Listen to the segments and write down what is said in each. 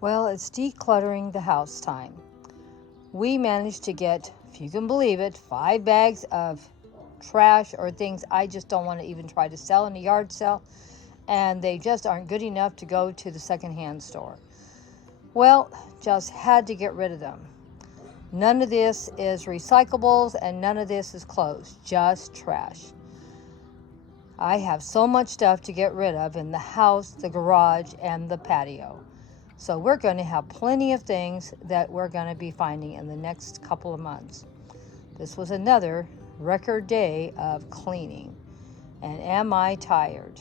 Well, it's decluttering the house time. We managed to get, if you can believe it, 5 bags of trash or things I just don't want to even try to sell in a yard sale, and they just aren't good enough to go to the secondhand store. Well, just had to get rid of them. None of this is recyclables and none of this is clothes, just trash. I have so much stuff to get rid of in the house, the garage, and the patio. So we're going to have plenty of things that we're going to be finding in the next couple of months. This was another record day of cleaning. And am I tired?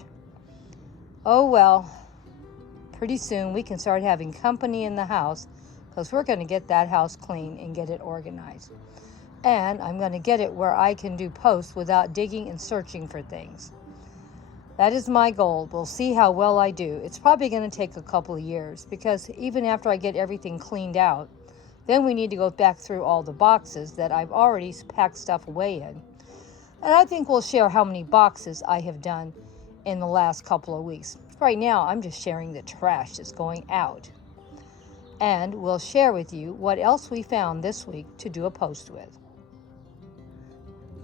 Oh well, pretty soon we can start having company in the house because we're going to get that house clean and get it organized. And I'm going to get it where I can do posts without digging and searching for things. That is my goal. We'll see how well I do. It's probably going to take a couple of years because even after I get everything cleaned out, then we need to go back through all the boxes that I've already packed stuff away in. And I think we'll share how many boxes I have done in the last couple of weeks. Right now, I'm just sharing the trash that's going out. And we'll share with you what else we found this week to do a post with.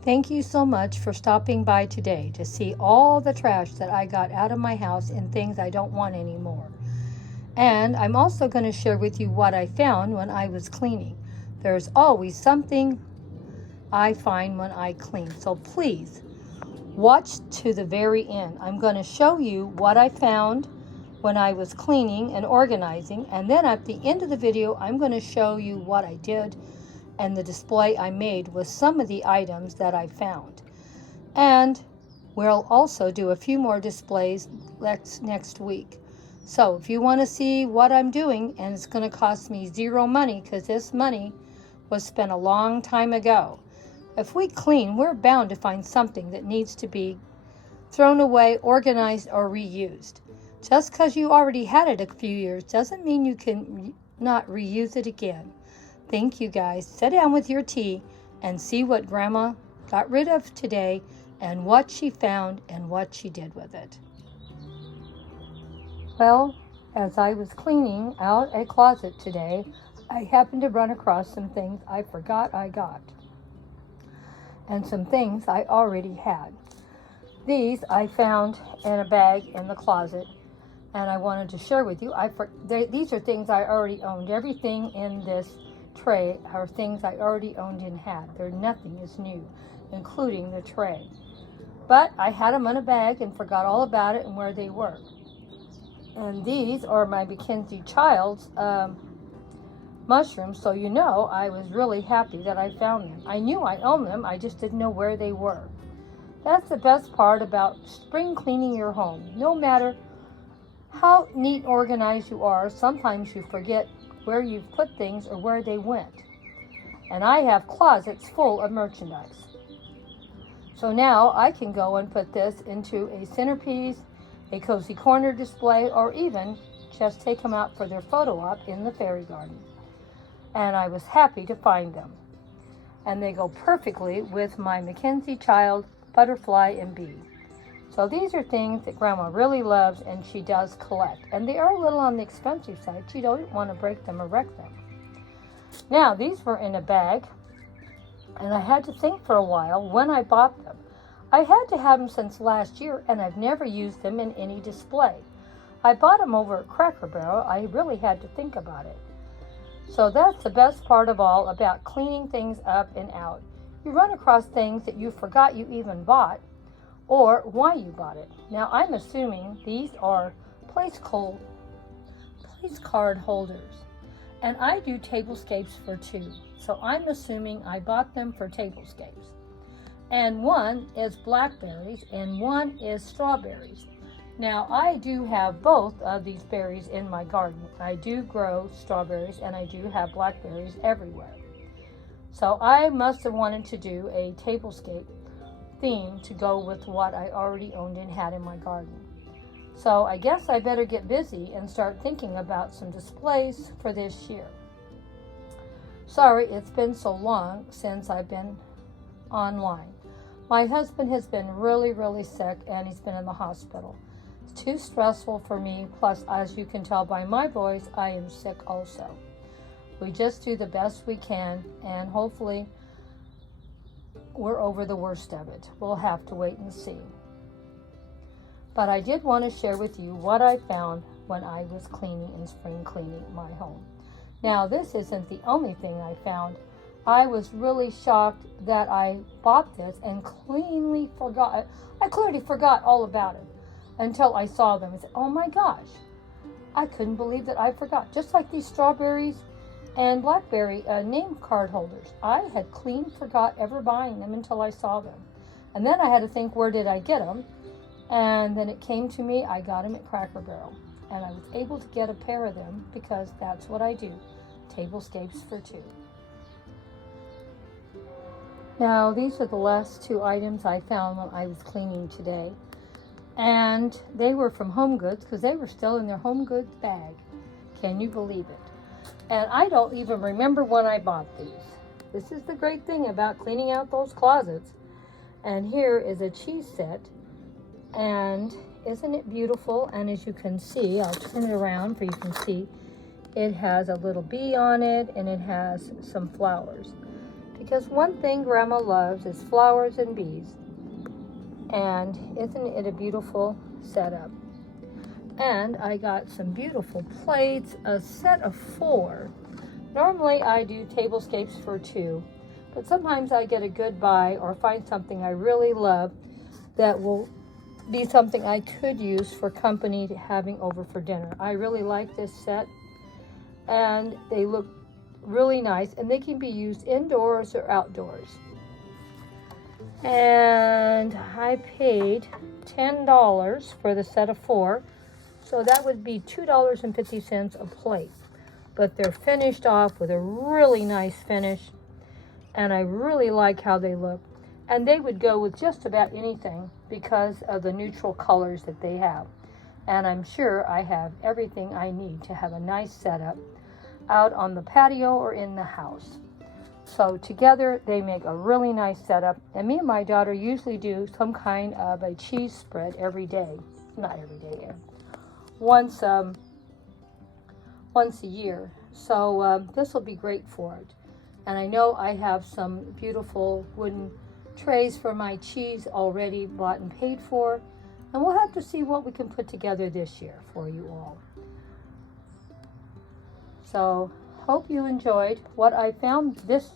Thank you so much for stopping by today to see all the trash that I got out of my house and things I don't want anymore. And I'm also going to share with you what I found when I was cleaning. There's always something I find when I clean. So please watch to the very end. I'm going to show you what I found when I was cleaning and organizing. And then at the end of the video, I'm going to show you what I did and the display I made with some of the items that I found. And we'll also do a few more displays next week. So if you want to see what I'm doing, and it's going to cost me zero money because this money was spent a long time ago. If we clean, we're bound to find something that needs to be thrown away, organized, or reused. Just because you already had it a few years doesn't mean you can not reuse it again. Thank you guys. Sit down with your tea and see what Grandma got rid of today and what she found and what she did with it. Well, as I was cleaning out a closet today, I happened to run across some things I forgot I got and some things I already had. These I found in a bag in the closet and I wanted to share with you. These are things I already owned. Everything in this tray are things I already owned and had. Nothing is new, including the tray. But I had them in a bag and forgot all about it and where they were. And these are my Mackenzie Child's mushrooms, so you know I was really happy that I found them. I knew I owned them, I just didn't know where they were. That's the best part about spring cleaning your home. No matter how neat and organized you are, sometimes you forget where you've put things or where they went. And I have closets full of merchandise. So now I can go and put this into a centerpiece, a cozy corner display, or even just take them out for their photo op in the fairy garden. And I was happy to find them. And they go perfectly with my Mackenzie Child butterfly and bee. So these are things that Grandma really loves and she does collect. And they are a little on the expensive side. She don't want to break them or wreck them. Now, these were in a bag, and I had to think for a while when I bought them. I had to have them since last year, and I've never used them in any display. I bought them over at Cracker Barrel. I really had to think about it. So that's the best part of all about cleaning things up and out. You run across things that you forgot you even bought, or why you bought it. Now, I'm assuming these are place card holders. And I do tablescapes for 2. So I'm assuming I bought them for tablescapes. And one is blackberries and one is strawberries. Now, I do have both of these berries in my garden. I do grow strawberries and I do have blackberries everywhere. So I must have wanted to do a tablescape theme to go with what I already owned and had in my garden. So I guess I better get busy and start thinking about some displays for this year. Sorry, it's been so long since I've been online. My husband has been really, really sick and he's been in the hospital. It's too stressful for me. Plus, as you can tell by my voice, I am sick also. We just do the best we can, and hopefully we're over the worst of it. We'll have to wait and see. But I did want to share with you what I found when I was cleaning and spring cleaning my home. Now, this isn't the only thing I found. I was really shocked that I bought this and clearly forgot all about it until I saw them and said, oh my gosh, I couldn't believe that I forgot. Just like these strawberries and blackberry name card holders. I had clean forgot ever buying them until I saw them. And then I had to think, where did I get them? And then it came to me, I got them at Cracker Barrel. And I was able to get a pair of them because that's what I do. Tablescapes for 2. Now, these are the last 2 items I found when I was cleaning today. And they were from Home Goods because they were still in their Home Goods bag. Can you believe it? And I don't even remember when I bought these. This is the great thing about cleaning out those closets. And here is a cheese set. And isn't it beautiful? And as you can see, I'll turn it around so you can see, it has a little bee on it and it has some flowers. Because one thing Grandma loves is flowers and bees. And isn't it a beautiful setup? And I got some beautiful plates, a set of 4. Normally I do tablescapes for 2, but sometimes I get a good buy or find something I really love that will be something I could use for company having over for dinner. I really like this set, and they look really nice, and they can be used indoors or outdoors. And I paid $10 for the set of 4. So that would be $2.50 a plate. But they're finished off with a really nice finish. And I really like how they look. And they would go with just about anything because of the neutral colors that they have. And I'm sure I have everything I need to have a nice setup out on the patio or in the house. So together they make a really nice setup. And me and my daughter usually do some kind of a cheese spread every day. Not every day, once a year. So this will be great for it. And I know I have some beautiful wooden trays for my cheese already bought and paid for. And we'll have to see what we can put together this year for you all. So hope you enjoyed what I found this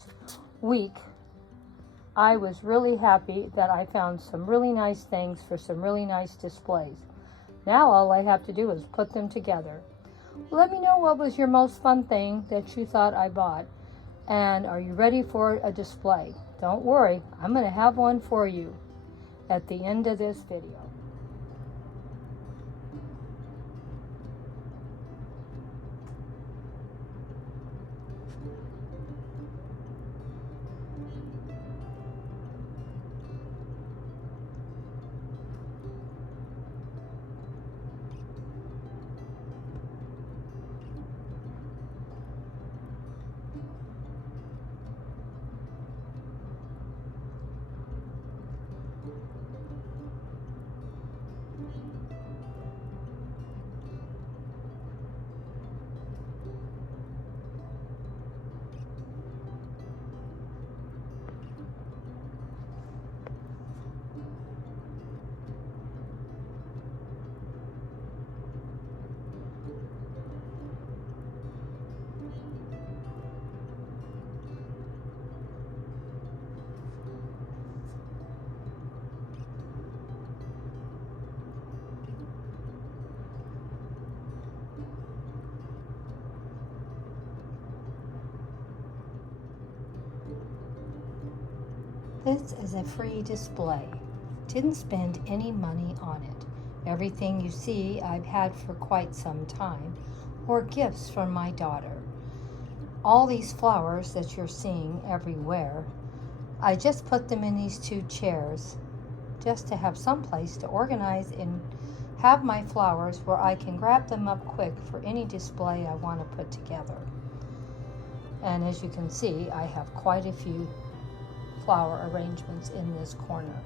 week. I was really happy that I found some really nice things for some really nice displays. Now all I have to do is put them together. Let me know what was your most fun thing that you thought I bought. And are you ready for a display? Don't worry, I'm going to have one for you at the end of this video. This is a free display. Didn't spend any money on it. Everything you see I've had for quite some time, or gifts from my daughter. All these flowers that you're seeing everywhere, I just put them in these 2 chairs just to have some place to organize and have my flowers where I can grab them up quick for any display I want to put together. And as you can see, I have quite a few flower arrangements in this corner.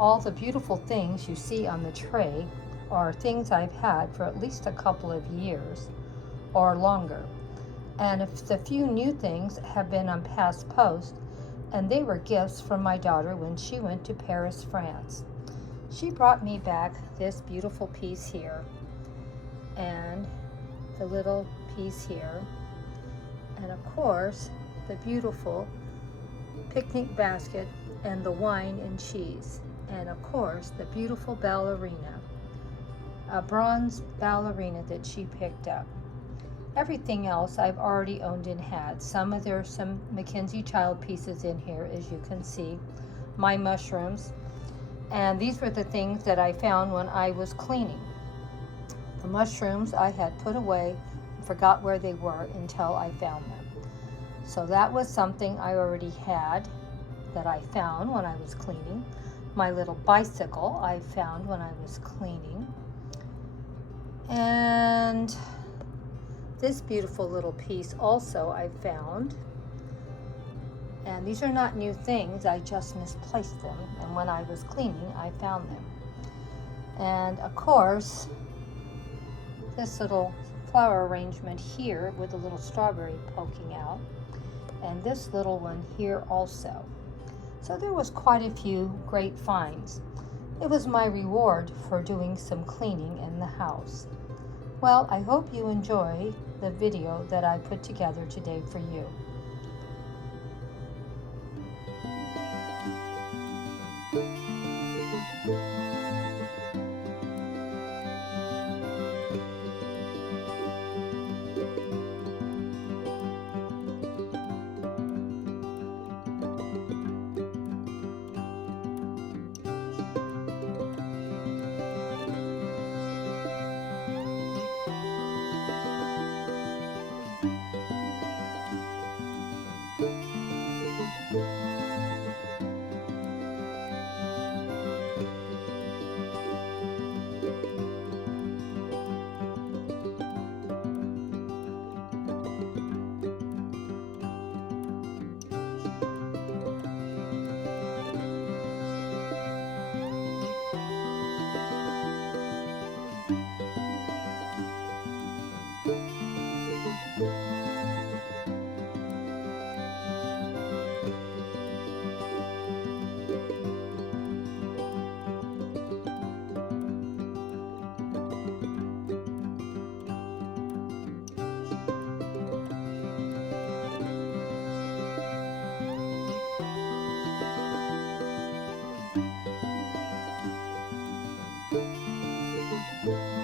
All the beautiful things you see on the tray are things I've had for at least a couple of years or longer. And the few new things have been on past posts, and they were gifts from my daughter when she went to Paris, France. She brought me back this beautiful piece here, and the little piece here, and of course the beautiful picnic basket and the wine and cheese, and of course the beautiful ballerina, a bronze ballerina that she picked up. Everything else I've already owned and had. There's some Mackenzie Child pieces in here, as you can see. My mushrooms. And these were the things that I found when I was cleaning. The mushrooms I had put away and forgot where they were until I found them. So that was something I already had that I found when I was cleaning. My little bicycle I found when I was cleaning. And this beautiful little piece also I found. And these are not new things, I just misplaced them. And when I was cleaning, I found them. And of course, this little flower arrangement here with a little strawberry poking out. And this little one here also. So there was quite a few great finds. It was my reward for doing some cleaning in the house. Well, I hope you enjoy the video that I put together today for you. Thank you.